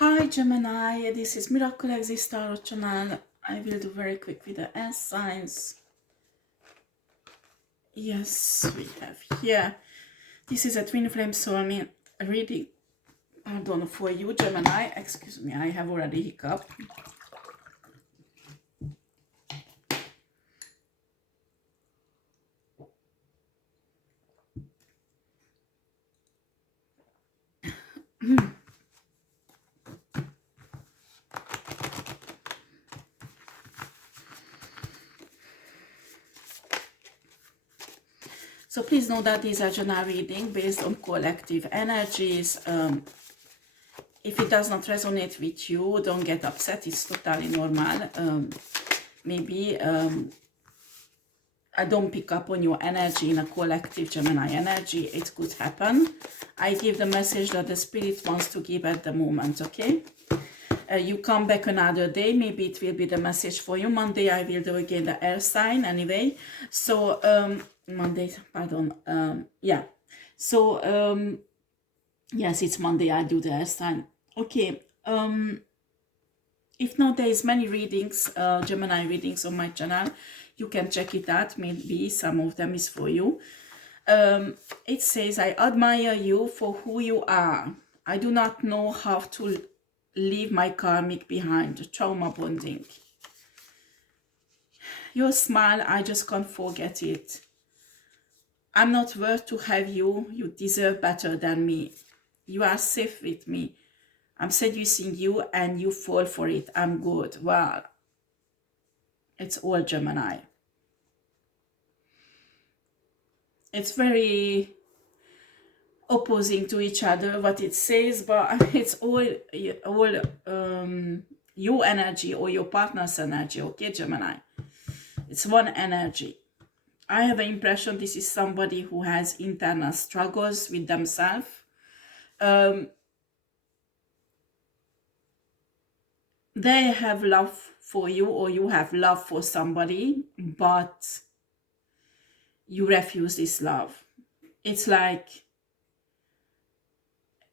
Hi Gemini, this is miraclexistetarot channel. I will do very quick with the S signs. Yes, we have here. This is a Twinflames Soulmate reading. Pardon for you, Gemini. Excuse me, I have already hiccup. So please know that these are general reading based on collective energies. If it does not resonate with you, don't get upset. It's totally normal. Maybe I don't pick up on your energy in a collective Gemini energy. It could happen. I give the message that the spirit wants to give at the moment, okay? You come back another day, maybe it will be the message for you. Monday I will do again the air sign anyway. So Monday, pardon, yeah. So yes, it's Monday I do the air sign. Okay, if not, there is many readings, Gemini readings on my channel. You can check it out, maybe some of them is for you. It says, I admire you for who you are. I do not know how to leave my karmic behind. Trauma bonding. Your smile, I just can't forget it. I'm not worth to have you. You deserve better than me. You are safe with me. I'm seducing you and you fall for it. I'm good. Well, it's all Gemini. It's very opposing to each other what it says, but it's all your energy or your partner's energy, okay, Gemini? It's one energy. I have an impression this is somebody who has internal struggles with themselves. They have love for you or you have love for somebody, but you refuse this love. It's like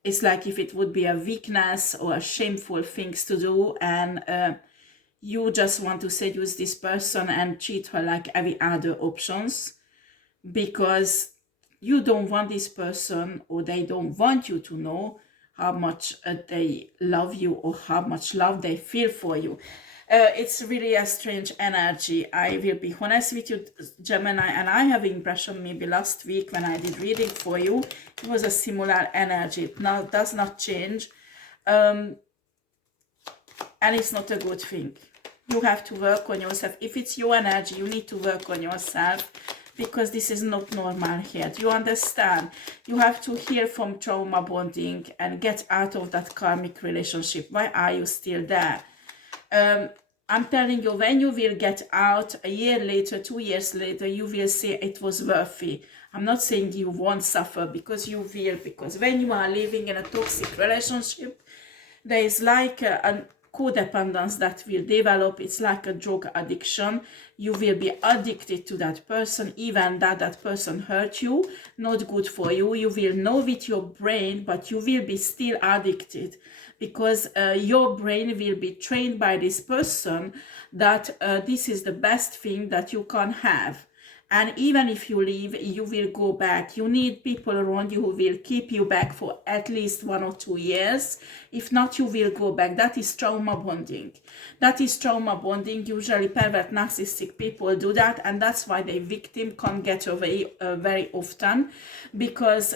if it would be a weakness or a shameful things to do, and you just want to seduce this person and treat her like every other options because you don't want this person or they don't want you to know how much they love you or how much love they feel for you. It's really a strange energy. I will be honest with you, Gemini, and I have impression maybe last week when I did reading for you, it was a similar energy. It now does not change, and it's not a good thing. You have to work on yourself. If it's your energy, you need to work on yourself because this is not normal here. Do you understand? You have to heal from trauma bonding and get out of that karmic relationship. Why are you still there? I'm telling you, when you will get out a year later, 2 years later, you will say it was worthy. I'm not saying you won't suffer, because you will, because when you are living in a toxic relationship, there is like a codependence that will develop. It's like a drug addiction. You will be addicted to that person, even that person hurt you, not good for you. You will know with your brain, but you will be still addicted because your brain will be trained by this person that this is the best thing that you can have. And even if you leave, you will go back. You need people around you who will keep you back for at least 1 or 2 years. If not, you will go back. That is trauma bonding. That is trauma bonding. Usually pervert narcissistic people do that, and that's why the victim can't get away very often, because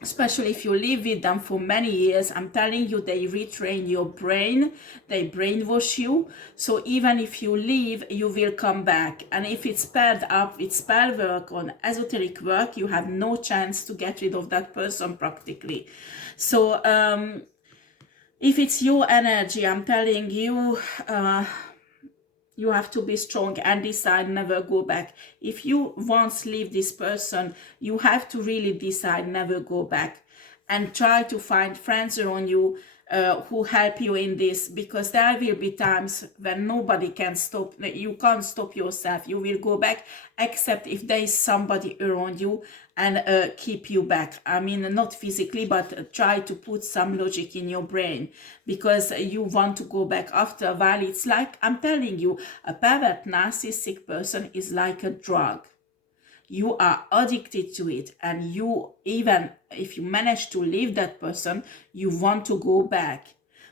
especially if you live with them for many years, I'm telling you, they retrain your brain, they brainwash you. So even if you leave, you will come back. And if it's paired up with spell work on esoteric work, you have no chance to get rid of that person practically. So if it's your energy, I'm telling you, you have to be strong and decide never go back. If you once leave this person, you have to really decide never go back and try to find friends around you who help you in this, because there will be times when nobody can stop. You can't stop yourself. You will go back, except if there is somebody around you and keep you back. I mean, not physically, but try to put some logic in your brain, because you want to go back after a while. It's like, I'm telling you, a pervert narcissistic person is like a drug. You are addicted to it, and you, even if you manage to leave that person, you want to go back.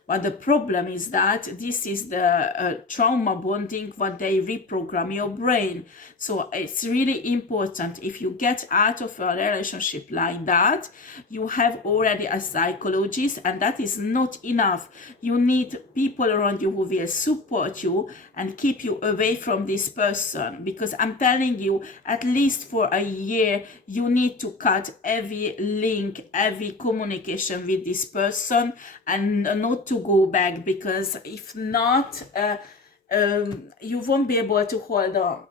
But the problem is that this is the trauma bonding, what they reprogram your brain. So it's really important, if you get out of a relationship like that, you have already a psychologist, and that is not enough. You need people around you who will support you and keep you away from this person, because I'm telling you, at least for a year, you need to cut every link, every communication with this person, and not to go back, because if not, you won't be able to hold on.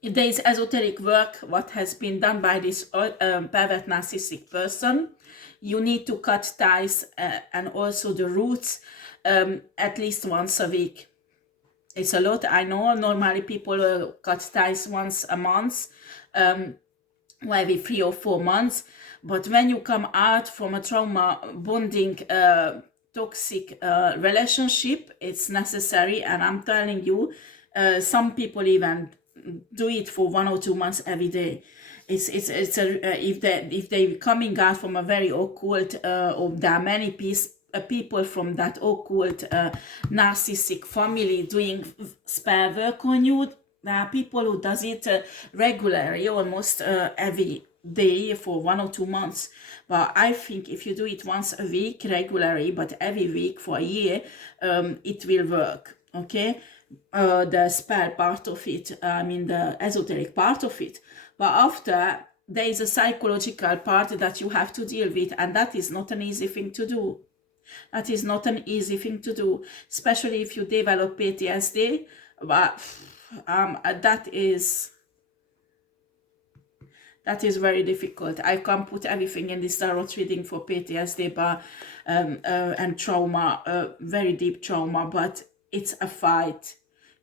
If there is esoteric work what has been done by this pervert narcissistic person, you need to cut ties and also the roots at least once a week. It's a lot, I know. Normally people cut ties once a month, every 3 or 4 months. But when you come out from a trauma bonding toxic relationship, it's necessary. And I'm telling you, some people even do it for 1 or 2 months every day. It's if they coming out from a very occult, or there are many people from that occult narcissistic family doing spell work on you. There are people who does it regularly, almost every day for 1 or 2 months. But I think if you do it once a week regularly, but every week for a year, it will work. Okay, the spell part of it, I mean the esoteric part of it. But after, there is a psychological part that you have to deal with, and that is not an easy thing to do. That is not an easy thing to do, especially if you develop PTSD. But that is very difficult. I can't put everything in this tarot reading for PTSD, but and trauma, very deep trauma, but it's a fight.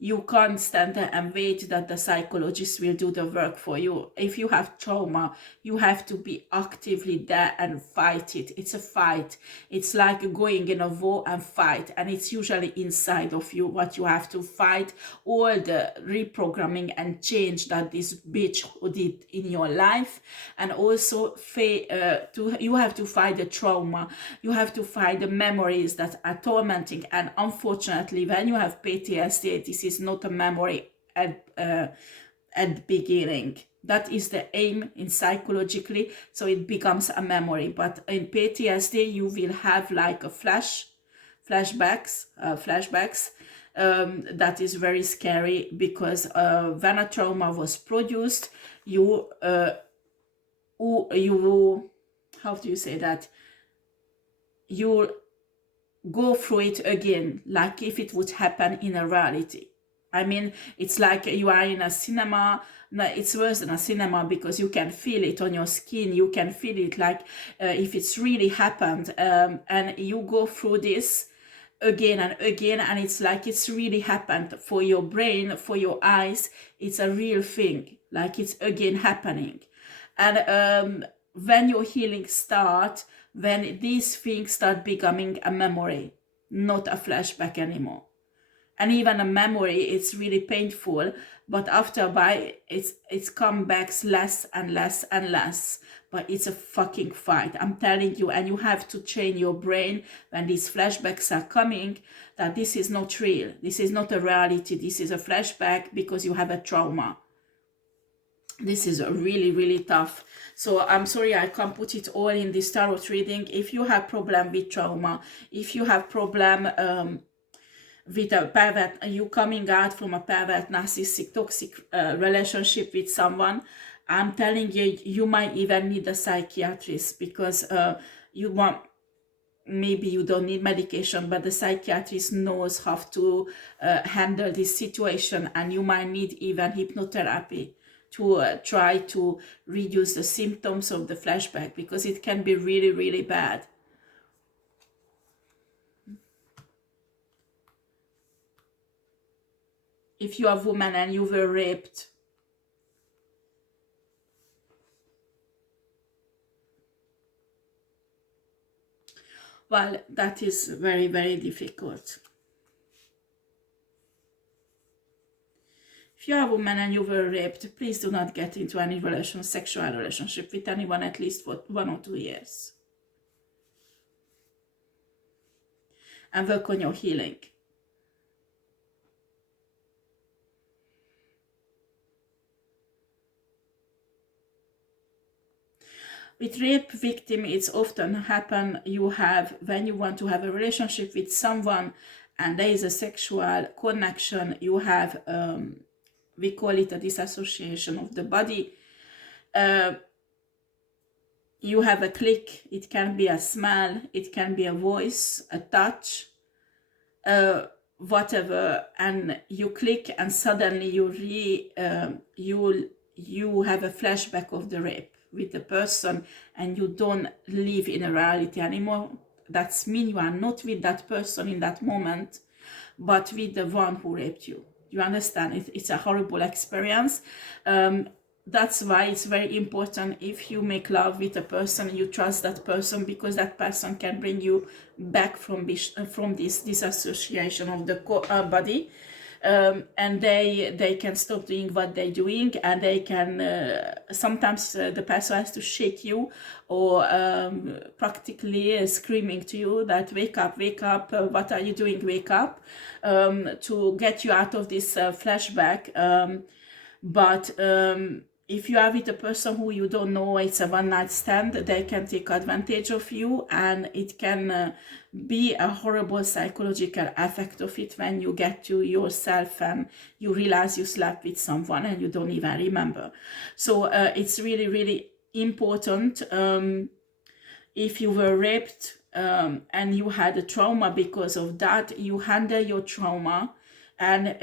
You can't stand there and wait that the psychologist will do the work for you. If you have trauma, you have to be actively there and fight it. It's a fight. It's like going in a war and fight, and it's usually inside of you what you have to fight, all the reprogramming and change that this bitch did in your life. And also you have to fight the trauma. You have to fight the memories that are tormenting. And unfortunately, when you have PTSD, this is not a memory at the beginning. That is the aim in psychologically, so it becomes a memory. But in PTSD, you will have like a flashbacks. That is very scary, because when a trauma was produced, you how do you say that? You go through it again, like if it would happen in a reality. I mean, it's like you are in a cinema. No, it's worse than a cinema, because you can feel it on your skin. You can feel it like if it's really happened, and you go through this again and again, and it's like it's really happened for your brain, for your eyes. It's a real thing, like it's again happening. And when your healing starts, when these things start becoming a memory, not a flashback anymore. And even a memory, it's really painful, but after a while, it's come back less and less and less. But it's a fucking fight, I'm telling you. And you have to train your brain when these flashbacks are coming, that this is not real. This is not a reality. This is a flashback because you have a trauma. This is really, really tough. So I'm sorry I can't put it all in this tarot reading. If you have problem with trauma, if you have problem with a pervert, you coming out from a pervert, narcissistic, toxic relationship with someone, I'm telling you, you might even need a psychiatrist, because maybe you don't need medication, but the psychiatrist knows how to handle this situation, and you might need even hypnotherapy to try to reduce the symptoms of the flashback, because it can be really, really bad. if you are a woman and you were raped, well, that is very, very difficult. If you are a woman and you were raped, please do not get into any sexual relationship with anyone at least for 1 or 2 years. And work on your healing. With rape victim, it's often happen when you want to have a relationship with someone and there is a sexual connection, you have, we call it a disassociation of the body. You have a click, it can be a smell, it can be a voice, a touch, whatever, and you click and suddenly you have a flashback of the rape with the person and you don't live in a reality anymore. That's mean you are not with that person in that moment, but with the one who raped you. You understand? It's a horrible experience. That's why it's very important, if you make love with a person, you trust that person, because that person can bring you back from this disassociation of the body. And they can stop doing what they're doing, and they can sometimes the person has to shake you, or practically screaming to you that wake up, what are you doing, wake up, to get you out of this flashback. But if you are with a person who you don't know, it's a one-night stand, they can take advantage of you, and it can be a horrible psychological effect of it when you get to yourself and you realize you slept with someone and you don't even remember. So it's really, really important, if you were raped and you had a trauma because of that, you handle your trauma, and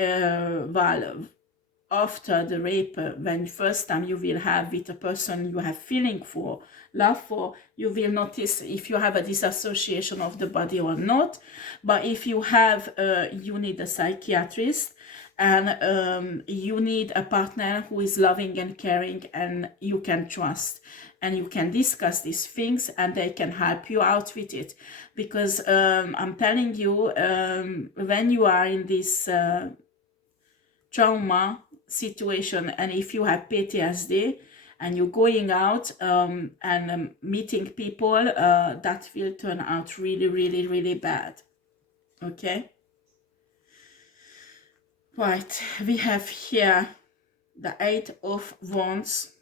after the rape, when first time you will have with a person you have feeling for, love for, you will notice if you have a disassociation of the body or not. But if you have, you need a psychiatrist, and you need a partner who is loving and caring and you can trust, and you can discuss these things and they can help you out with it. Because I'm telling you, when you are in this trauma situation, and if you have PTSD and you're going out and meeting people, that will turn out really, really, really bad. Okay, right, we have here the 8 of Wands,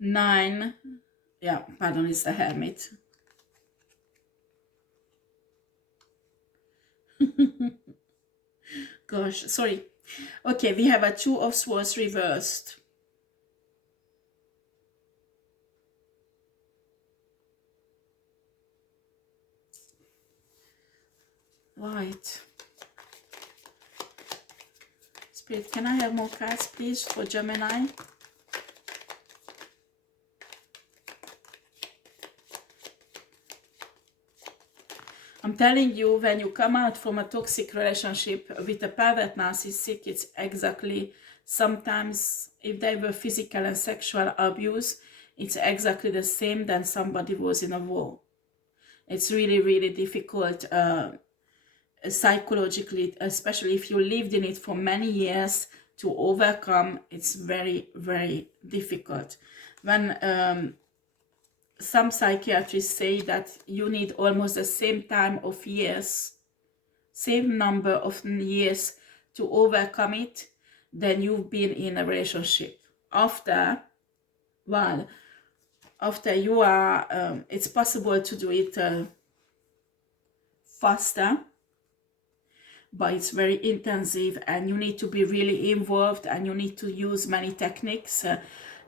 9, yeah, pardon, it's the Hermit. Gosh, sorry. Okay, we have a 2 of Swords reversed. Right. Spirit, can I have more cards, please, for Gemini? I'm telling you, when you come out from a toxic relationship with a pervert narcissistic, it's exactly, sometimes if they were physical and sexual abuse, it's exactly the same than somebody was in a war. It's really, really difficult psychologically, especially if you lived in it for many years, to overcome. It's very, very difficult. When some psychiatrists say that you need almost the same time of years, same number of years to overcome it than you've been in a relationship. After, well, after you are, it's possible to do it faster, but it's very intensive, and you need to be really involved, and you need to use many techniques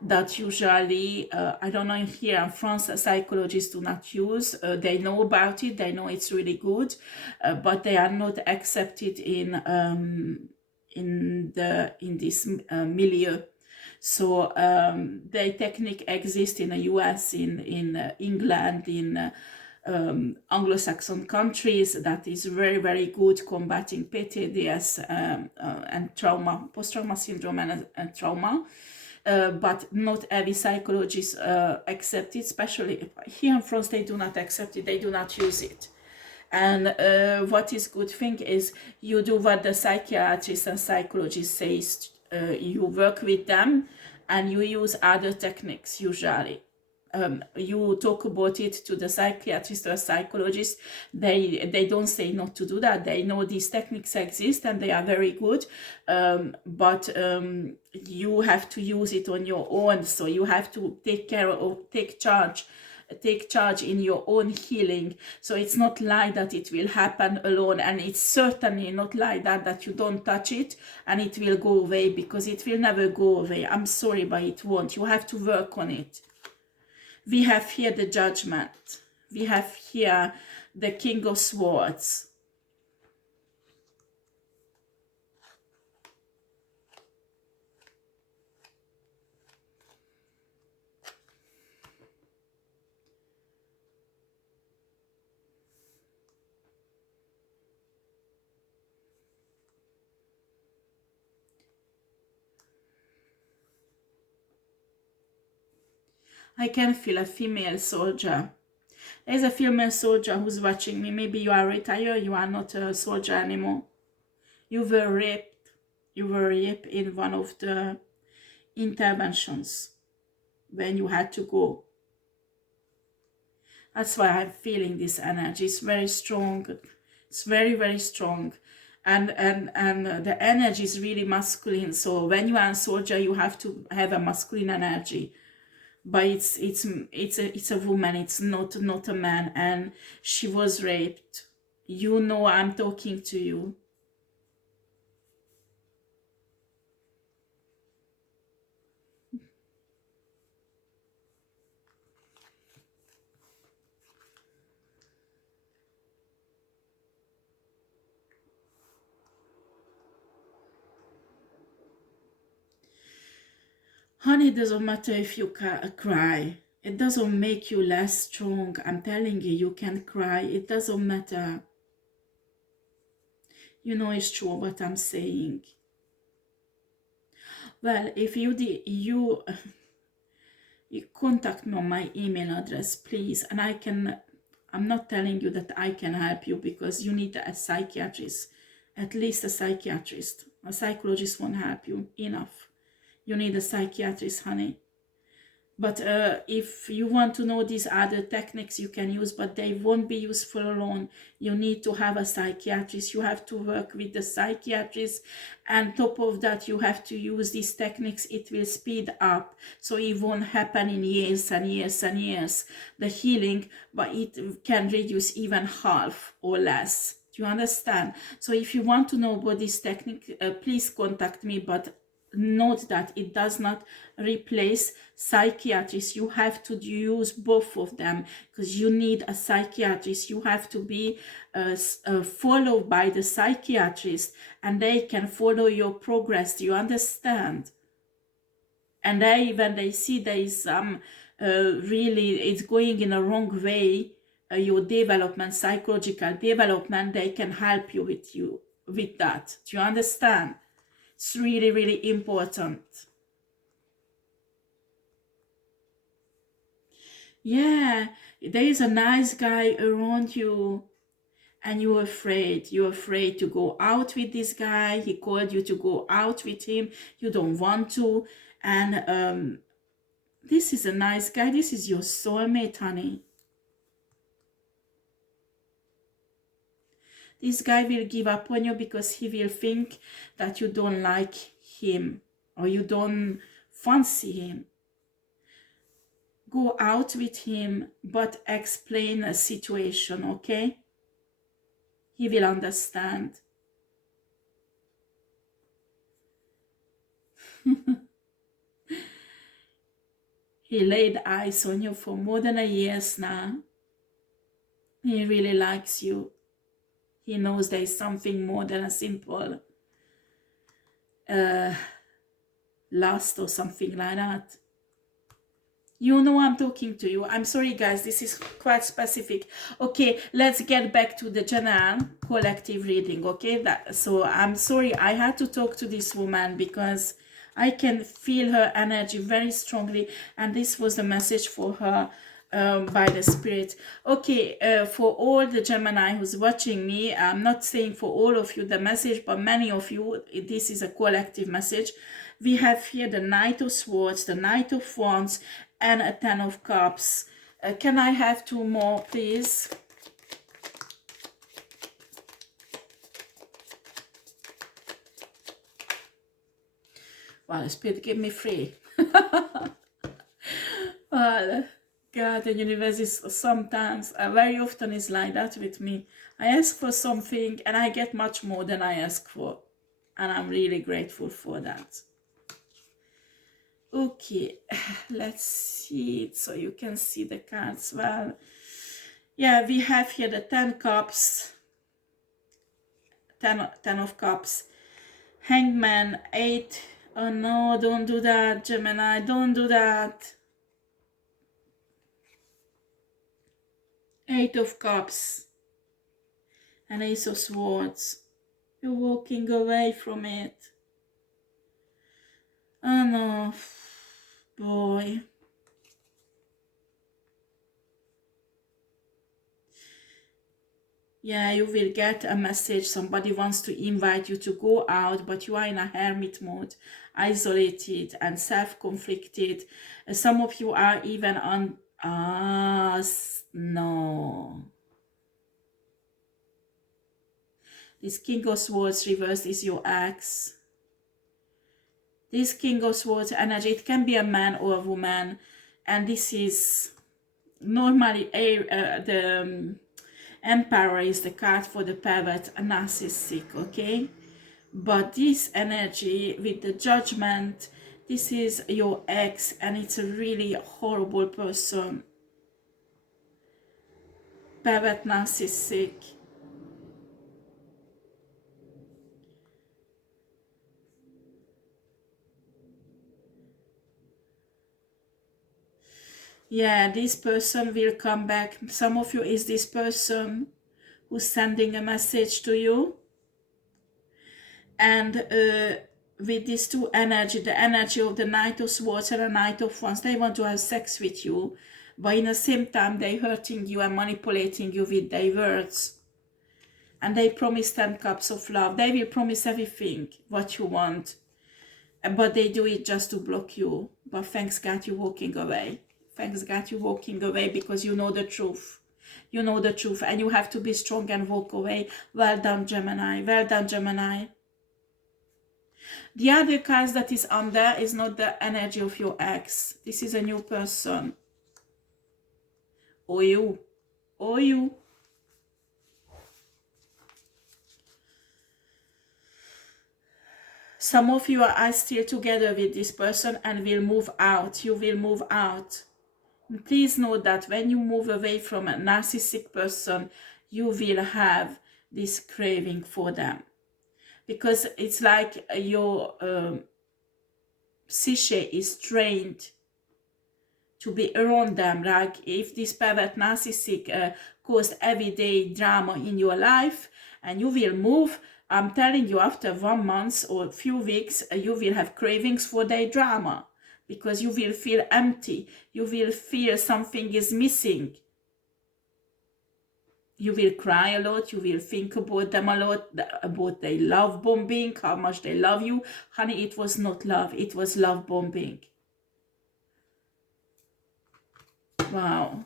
that usually, I don't know, here in France, psychologists do not use. They know about it, they know it's really good, but they are not accepted in this milieu. So the technique exists in the US, in England, in Anglo-Saxon countries that is very, very good combating PTSD and trauma, post-trauma syndrome and trauma. But not every psychologist accept it, especially here in France, they do not accept it, they do not use it. And what is good thing is you do what the psychiatrist and psychologist says, you work with them and you use other techniques usually. You talk about it to the psychiatrist or psychologist, they don't say not to do that. They know these techniques exist and they are very good, but you have to use it on your own. So you have to take charge in your own healing. So it's not like that it will happen alone, and it's certainly not like that you don't touch it and it will go away, because it will never go away. I'm sorry, but it won't. You have to work on it. We have here the Judgment. We have here the King of Swords. I can feel a female soldier. There's a female soldier who's watching me. Maybe you are retired, you are not a soldier anymore. You were raped. You were raped in one of the interventions when you had to go. That's why I'm feeling this energy. It's very strong. It's very, very strong. And the energy is really masculine. So when you are a soldier, you have to have a masculine energy. But it's a woman, it's not a man, and she was raped. You know I'm talking to you. Honey, it doesn't matter if you cry. It doesn't make you less strong. I'm telling you, you can cry. It doesn't matter. You know it's true what I'm saying. Well, if you contact me on my email address, please. And I'm not telling you that I can help you, because you need a psychiatrist. At least a psychiatrist. A psychologist won't help you enough. You need a psychiatrist, honey. But if you want to know these other techniques you can use, but they won't be useful alone. You need to have a psychiatrist. You have to work with the psychiatrist. And top of that, you have to use these techniques. It will speed up. So it won't happen in years and years and years, the healing, but it can reduce even half or less. Do you understand? So if you want to know about this technique, please contact me, but note that it does not replace psychiatrists. You have to use both of them, because you need a psychiatrist. You have to be followed by the psychiatrist, and they can follow your progress. Do you understand? And when they see there is some really it's going in a wrong way, your development, psychological development, they can help you with that. Do you understand? It's really, really important. Yeah, there is a nice guy around you and you're afraid. You're afraid to go out with this guy. He called you to go out with him. You don't want to. And this is a nice guy. This is your soulmate, honey. This guy will give up on you because he will think that you don't like him or you don't fancy him. Go out with him, but explain a situation, okay? He will understand. He laid eyes on you for more than a year now. He really likes you. He knows there is something more than a simple lust or something like that. You know I'm talking to you. I'm sorry, guys. This is quite specific. Okay, let's get back to the general collective reading, okay? So I'm sorry. I had to talk to this woman because I can feel her energy very strongly. And this was the message for her by the spirit. Okay, for all the Gemini who's watching me, I'm not saying for all of you the message, but many of you, this is a collective message. We have here the Knight of Swords, the Knight of Wands, and a Ten of Cups. Can I have 2 more, please? Well, Spirit, give me 3. Well, God, the universe is sometimes, very often is like that with me. I ask for something and I get much more than I ask for. And I'm really grateful for that. Okay, let's see it so you can see the cards well. Yeah, we have here the 10 cups, 10 of cups, Hangman, 8. Oh no, don't do that, Gemini, don't do that. 8 of cups and Ace of Swords. You're walking away from it. Oh no, boy. Yeah, you will get a message. Somebody wants to invite you to go out, but you are in a hermit mode, isolated and self-conflicted. Some of you are even on... no. This King of Swords reversed is your ex. This King of Swords energy, it can be a man or a woman. And this is normally the... Emperor is the card for the pervert and narcissistic, okay? But this energy with the Judgment, this is your ex and it's a really horrible person. Pervert narcissistic. Yeah, this person will come back. Some of you is this person who's sending a message to you. And with these 2 energy, the energy of the Knight of Swords and the Knight of Wands, they want to have sex with you, but in the same time they hurting you and manipulating you with their words. And they promise 10 cups of love. They will promise everything what you want, but they do it just to block you. But thanks God you're walking away. Thanks God you're walking away because you know the truth. You know the truth and you have to be strong and walk away. Well done, Gemini. Well done, Gemini. The other cards that is on there is not the energy of your ex. This is a new person. Or you. Or you. Some of you are still together with this person and will move out. You will move out. And please know that when you move away from a narcissistic person, you will have this craving for them. Because it's like your psyche is trained to be around them. Like if this pervert narcissistic caused everyday drama in your life and you will move, I'm telling you, after 1 month or a few weeks, you will have cravings for their drama because you will feel empty. You will feel something is missing. You will cry a lot. You will think about them a lot, about their love bombing, how much they love you. Honey, it was not love. It was love bombing. Wow.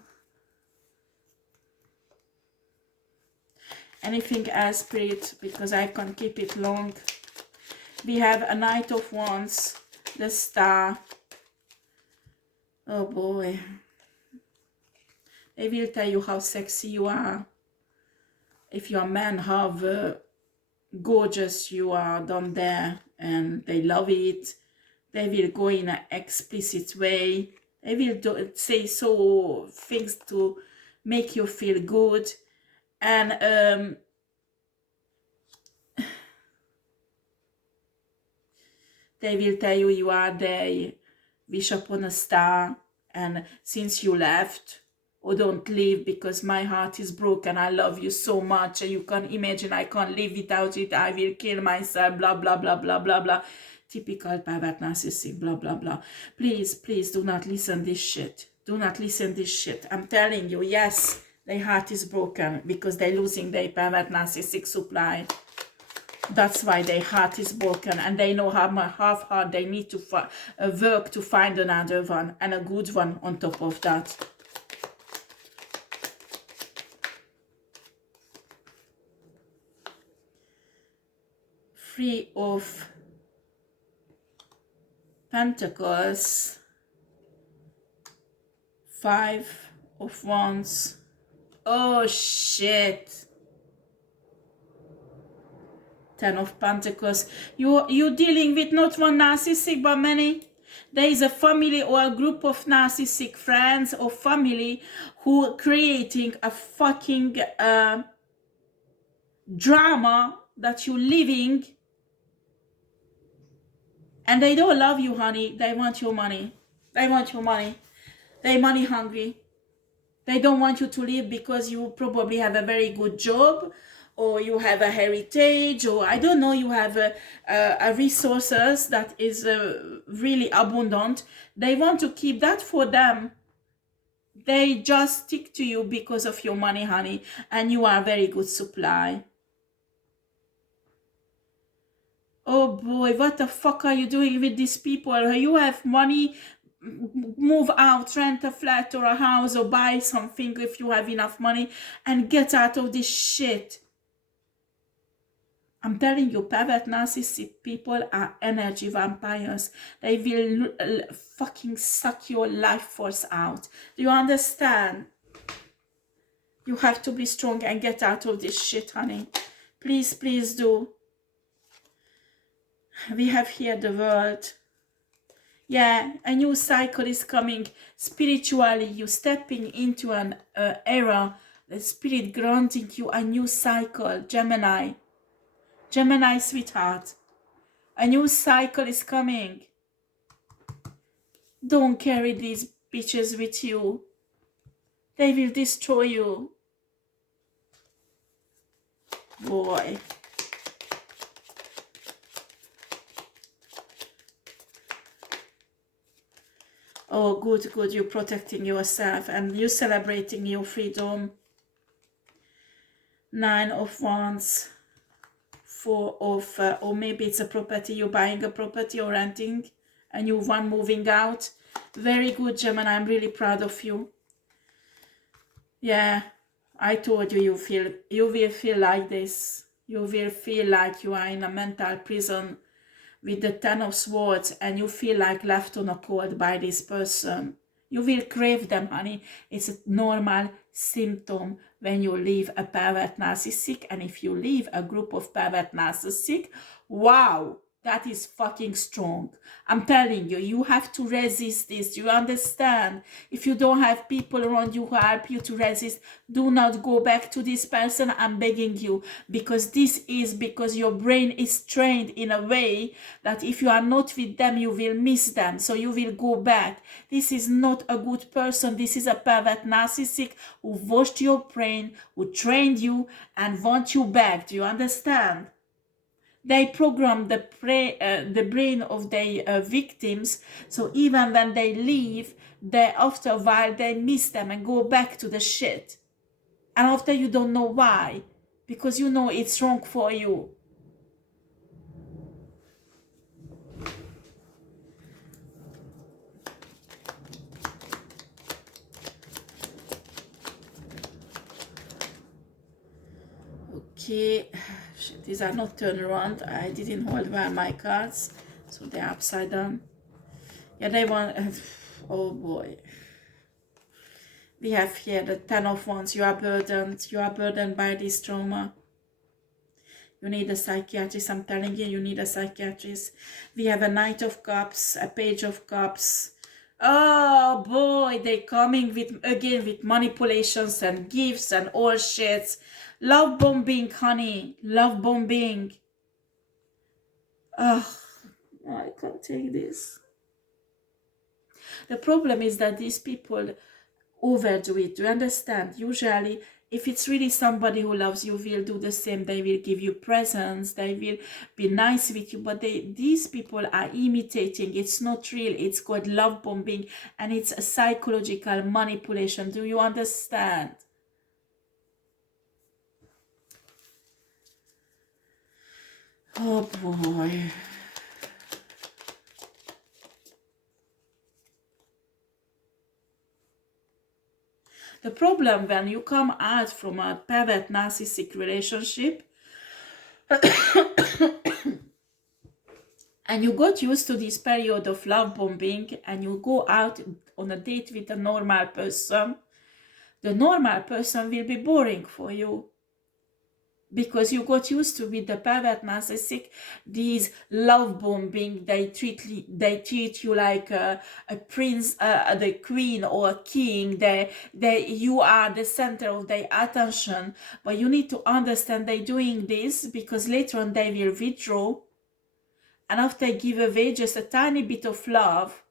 Anything else, Spirit? Because I can't keep it long. We have a Knight of Wands, the Star. Oh boy. They will tell you how sexy you are. If you're a man, how gorgeous you are down there. And they love it. They will go in an explicit way. They will say so things to make you feel good. And they will tell you you are their wish upon a star and since you left, or don't leave because my heart is broken, I love you so much, and you can imagine I can't live without it, I will kill myself, blah blah blah blah blah blah. Typical pervert narcissistic, blah blah blah. Please, please do not listen this shit. Do not listen this shit. I'm telling you, yes, their heart is broken because they're losing their pervert narcissistic supply. That's why their heart is broken, and they know how hard they need to work to find another one, and a good one on top of that. Three of Pentacles, Five of Wands. Oh shit. Ten of Pentacles. You're dealing with not one narcissistic but many. There is a family or a group of narcissistic friends or family who are creating a fucking drama that you're living, and they don't love you, honey. They want your money. They want your money. They're money hungry. They don't want you to leave because you probably have a very good job, or you have a heritage, or I don't know, you have a resources that is really abundant. They want to keep that for them. They just stick to you because of your money, honey, and you are a very good supply. Oh boy, what the fuck are you doing with these people? You have money, move out, rent a flat or a house, or buy something if you have enough money, and get out of this shit. I'm telling you, pervert narcissistic people are energy vampires. They will fucking suck your life force out. Do you understand? You have to be strong and get out of this shit, honey. Please, please do. We have here the World. Yeah, a new cycle is coming. Spiritually, you stepping into an era, the spirit granting you a new cycle. Gemini. Gemini, sweetheart. A new cycle is coming. Don't carry these bitches with you. They will destroy you. Boy. Oh, good, good. You're protecting yourself and you're celebrating your freedom. Nine of Wands. Four of, or maybe it's a property. You're buying a property or renting a new one, moving out. Very good, Gemini. I'm really proud of you. Yeah, I told you, you will feel like this. You will feel like you are in a mental prison with the Ten of Swords, and you feel like left on a cold by this person. You will crave them, honey. It's a normal symptom when you leave a pervert narcissistic, and if you leave a group of pervert narcissistic, wow, that is fucking strong. I'm telling you, you have to resist this. You understand? If you don't have people around you who help you to resist, do not go back to this person. I'm begging you, because this is because your brain is trained in a way that if you are not with them, you will miss them. So you will go back. This is not a good person. This is a pervert narcissistic who washed your brain, who trained you and want you back. Do you understand? They program the brain of their victims, so even when they leave, after a while they miss them and go back to the shit. And after, you don't know why, because you know it's wrong for you. Okay, these are not turned around. I didn't hold well my cards, so they're upside down. Yeah, they want, oh boy. We have here the Ten of Wands. You are burdened by this trauma. You need a psychiatrist. I'm telling you, you need a psychiatrist. We have a Knight of Cups, a Page of Cups. Oh boy, they're coming with, again, with manipulations and gifts and all shits. Love bombing, honey. Love bombing. Oh, I can't take this. The problem is that these people overdo it. Do you understand? Usually, if it's really somebody who loves you, will do the same. They will give you presents, they will be nice with you, but these people are imitating. It's not real. It's called love bombing, and it's a psychological manipulation. Do you understand? Oh boy. The problem when you come out from a pervert narcissistic relationship and you got used to this period of love bombing and you go out on a date with a normal person, the normal person will be boring for you. Because you got used to with the pervert narcissistic, these love bombing, they treat you like a prince, the queen or a king. You are the center of their attention. But you need to understand they're doing this because later on they will withdraw, and after give away just a tiny bit of love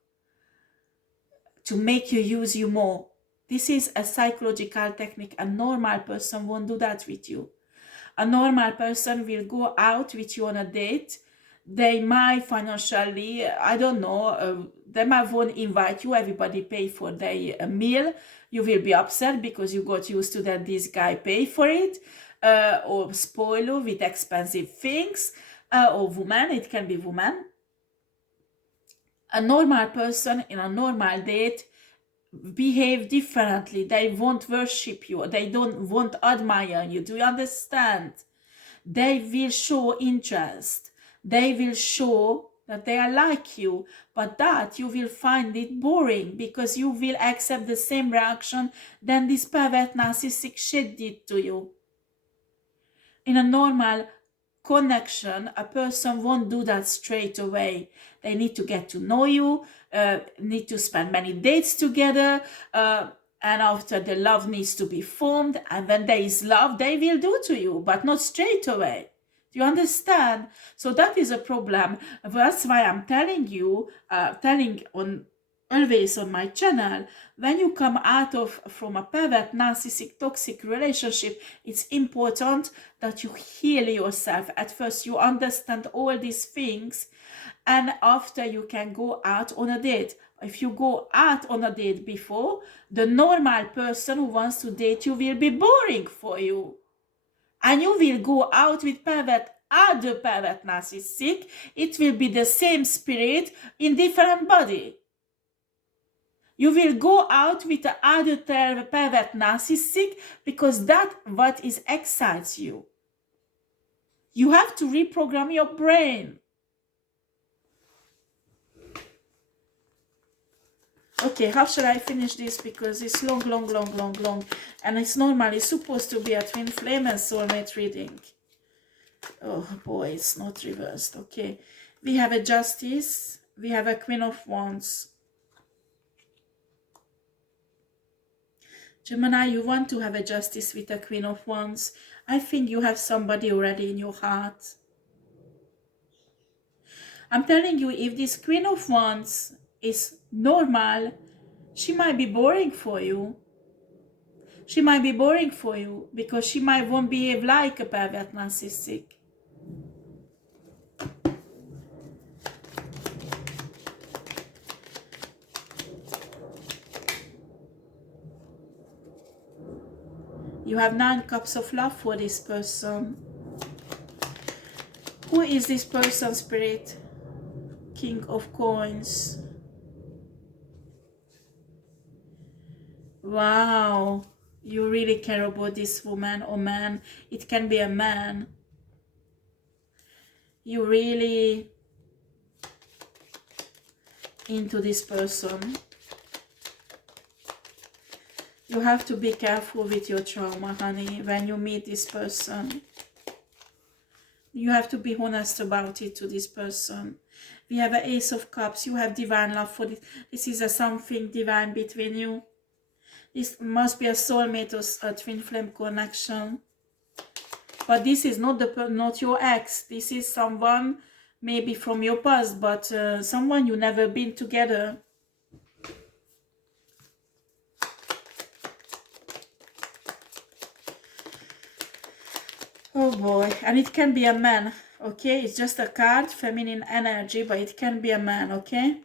to make you use you more. This is a psychological technique. A normal person won't do that with you. A normal person will go out with you on a date. They might financially, I don't know, they might won't invite you. Everybody pay for their meal. You will be upset because you got used to that this guy pay for it, or spoil you with expensive things, or woman, it can be woman. A normal person in a normal date behave differently. They won't worship you. They won't admire you. Do you understand? They will show interest. They will show that they are like you, but that you will find it boring because you will accept the same reaction than this pervert narcissistic shit did to you. In a normal connection, a person won't do that straight away. They need to get to know you, need to spend many dates together, and after the love needs to be formed, and when there is love, they will do to you, but not straight away. Do you understand? So that is a problem. That's why I'm telling you, always on my channel, when you come out from a pervert narcissistic toxic relationship, it's important that you heal yourself. At first you understand all these things, and after you can go out on a date. If you go out on a date before, the normal person who wants to date you will be boring for you, and you will go out with other pervert narcissistic. It will be the same spirit in different body. You will go out with the other pervert narcissistic because that's what excites you. You have to reprogram your brain. Okay, how should I finish this? Because it's long. And it's normally supposed to be a twin flame and soulmate reading. Oh boy, it's not reversed. Okay, we have a justice. We have a queen of wands. Gemini, you want to have a justice with a queen of wands. I think you have somebody already in your heart. I'm telling you, if this queen of wands is normal, she might be boring for you. She might be boring for you because she might won't behave like a pervert narcissistic. You have 9 cups of love for this person. Who is this person, Spirit? King of coins. Wow. You really care about this woman or man. It can be a man. You really into this person. You have to be careful with your trauma, honey, when you meet this person. You have to be honest about it to this person. We have an Ace of Cups. You have divine love for this. This is something divine between you. This must be a soulmate or a twin flame connection. But this is not your ex. This is someone maybe from your past, but someone you never been together. Oh boy, and it can be a man, okay? It's just a card, feminine energy, but it can be a man, okay?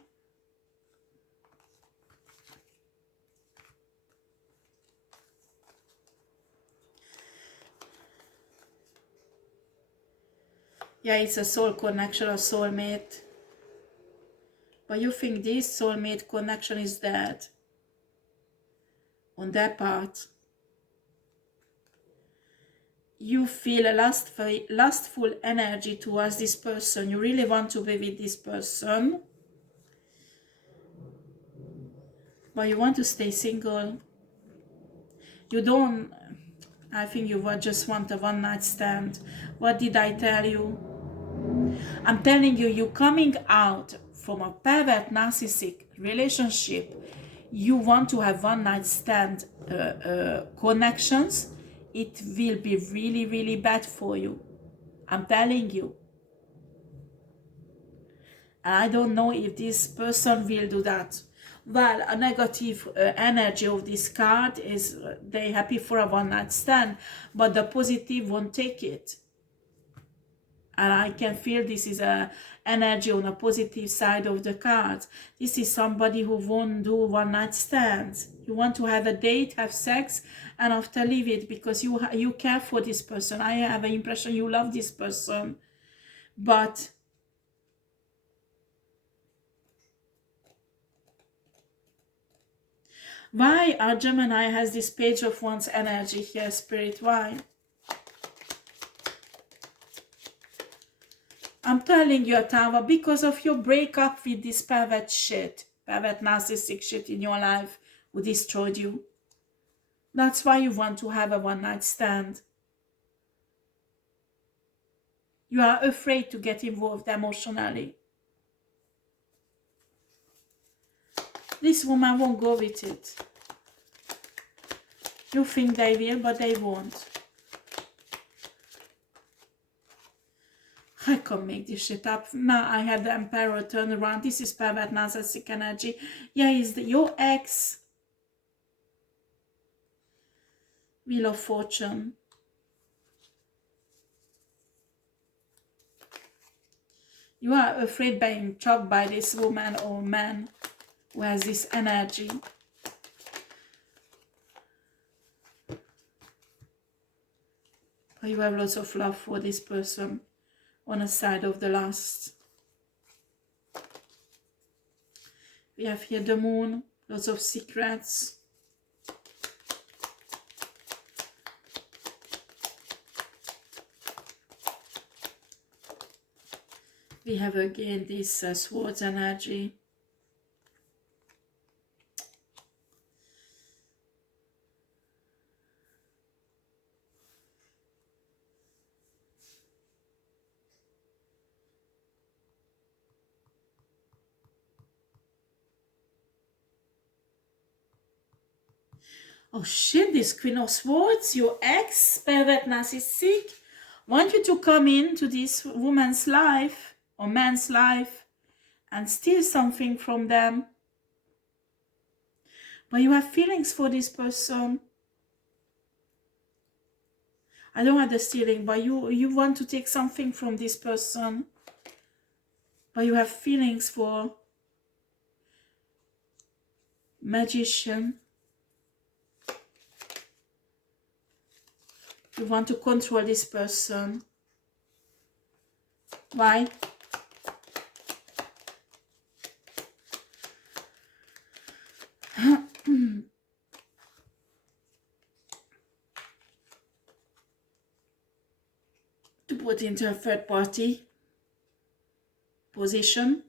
Yeah, it's a soul connection, a soulmate. But you think this soulmate connection is dead on their part. You feel a lustful energy towards this person. You really want to be with this person, but you want to stay single. You don't, I think you just want a one-night stand. What did I tell you? I'm telling you, you coming out from a pervert narcissistic relationship. You want to have one-night stand connections. It will be really, really bad for you. I'm telling you. And I don't know if this person will do that. Well, a negative energy of this card is they happy for a one-night stand, but the positive won't take it. And I can feel this is a energy on a positive side of the card. This is somebody who won't do one-night stands. You want to have a date, have sex, and after leave it because you care for this person. I have an impression you love this person, but why our Gemini has this Page of Wands energy here, Spirit? Why? I'm telling you, Tower, because of your breakup with this pervert shit, pervert narcissistic shit in your life who destroyed you. That's why you want to have a one-night stand. You are afraid to get involved emotionally. This woman won't go with it. You think they will, but they won't. I can't make this shit up. Now I have the Emperor turn around. This is pervert narcissistic energy. Yeah, is your ex. Wheel of Fortune. You are afraid being choked by this woman or man who has this energy. But you have lots of love for this person on the side of the lust. We have here the Moon, lots of secrets. We have again this Swords energy. Oh shit, this Queen of Swords, your ex, pervert narcissistic, want you to come into this woman's life or man's life and steal something from them. But you have feelings for this person. I don't have the stealing, but you want to take something from this person. But you have feelings for Magician. You want to control this person. Why? To put into a third party position.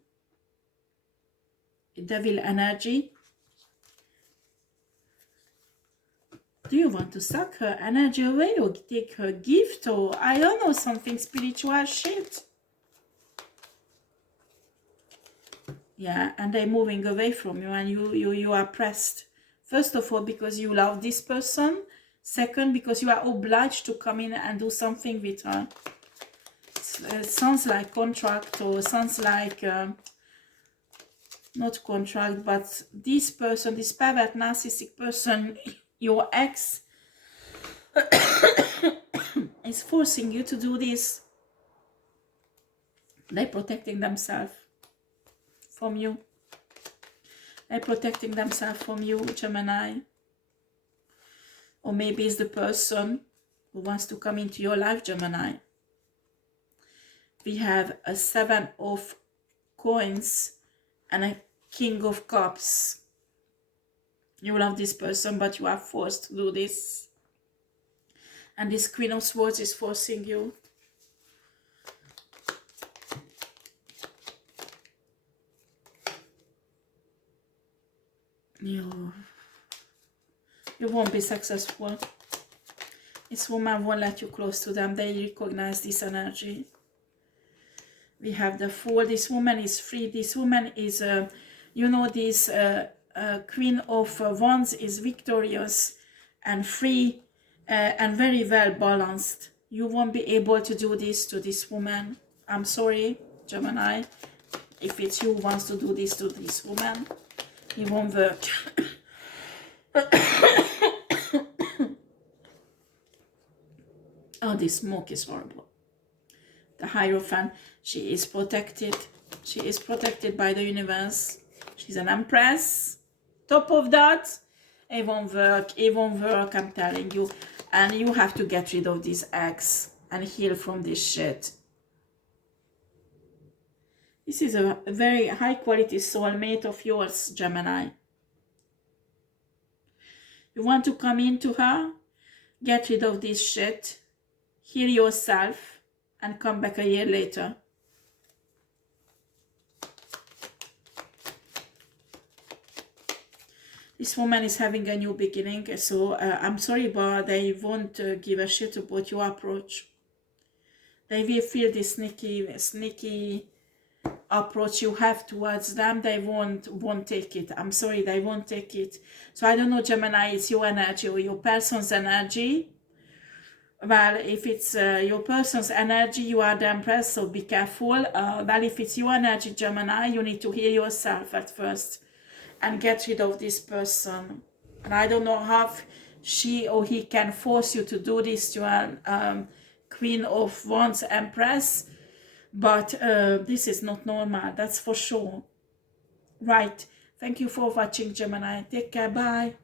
Devil energy. Do you want to suck her energy away or take her gift or I don't know, something spiritual shit? Yeah, and they're moving away from you and you are pressed. First of all, because you love this person. Second, because you are obliged to come in and do something with her. It sounds like contract or sounds like, not contract, but this person, this pervert narcissistic person, your ex, is forcing you to do this. They're protecting themselves from you. They're protecting themselves from you, Gemini. Or maybe it's the person who wants to come into your life, Gemini. We have a 7 of coins and a King of Cups. You love this person, but you are forced to do this. And this Queen of Swords is forcing you. You won't be successful. This woman won't let you close to them. They recognize this energy. We have the Fool. This woman is free. This woman is, you know, this Queen of Wands is victorious and free and very well balanced. You won't be able to do this to this woman. I'm sorry, Gemini. If it's you who wants to do this to this woman, it won't work. Oh, this smoke is horrible. The Hierophant, she is protected. She is protected by the universe. She's an Empress. Top of that, it won't work. It won't work, I'm telling you. And you have to get rid of this ex and heal from this shit. This is a very high quality soulmate of yours, Gemini. You want to come into her, get rid of this shit, heal yourself, and come back a year later. This woman is having a new beginning, so I'm sorry, but they won't give a shit about your approach. They will feel this sneaky approach you have towards them. They won't take it. I'm sorry, they won't take it. So I don't know, Gemini, it's your energy or your person's energy. Well, if it's your person's energy, you are the Empress, so be careful. Well, if it's your energy, Gemini, you need to heal yourself at first and get rid of this person. And I don't know how she or he can force you to do this to a Queen of Wands Empress, but this is not normal, that's for sure. Right. Thank you for watching, Gemini. Take care. Bye.